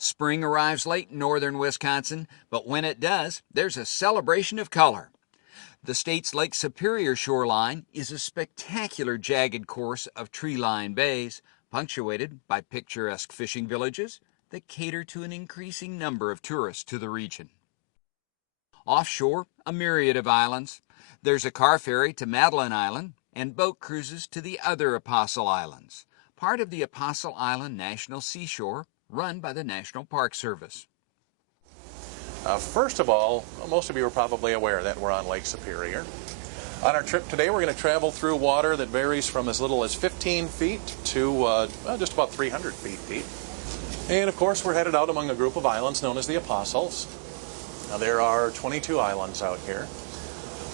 Spring arrives late in northern Wisconsin, but when it does, there's a celebration of color. The state's Lake Superior shoreline is a spectacular jagged course of tree-lined bays, punctuated by picturesque fishing villages that cater to an increasing number of tourists to the region. Offshore, a myriad of islands. There's a car ferry to Madeline Island and boat cruises to the other Apostle Islands, part of the Apostle-Island-National-Lakeshore, run by the National Park Service. First of all, most of you are probably aware that we're on Lake Superior. On our trip today, we're going to travel through water that varies from as little as 15 feet to just about 300 feet deep. And of course, we're headed out among a group of islands known as the Apostles. Now, there are 22 islands out here.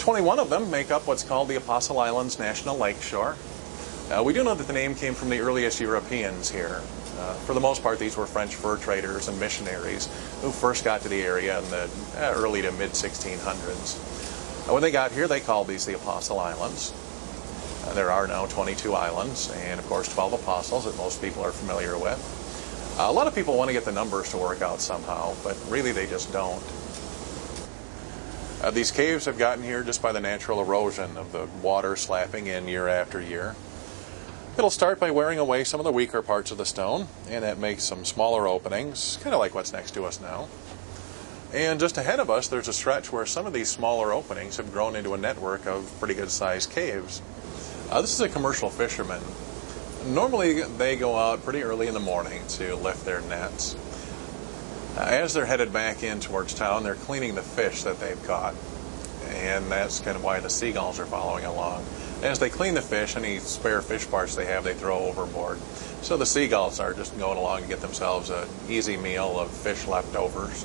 21 of them make up what's called the Apostle-Islands-National-Lakeshore. We do know that the name came from the earliest Europeans here. For the most part, these were French fur traders and missionaries who first got to the area in the early to mid-1600s. When they got here, they called these the Apostle Islands. There are now 22 islands and, of course, 12 apostles that most people are familiar with. A lot of people want to get the numbers to work out somehow, but really they just don't. These caves have gotten here just by the natural erosion of the water slapping in year after year. It'll start by wearing away some of the weaker parts of the stone, and that makes some smaller openings, kind of like what's next to us now. And just ahead of us, there's a stretch where some of these smaller openings have grown into a network of pretty good-sized caves. This is a commercial fisherman. Normally, they go out pretty early in the morning to lift their nets. As they're headed back in towards town, they're cleaning the fish that they've caught, and that's kind of why the seagulls are following along. As they clean the fish, any spare fish parts they have, they throw overboard. So the seagulls are just going along to get themselves an easy meal of fish leftovers.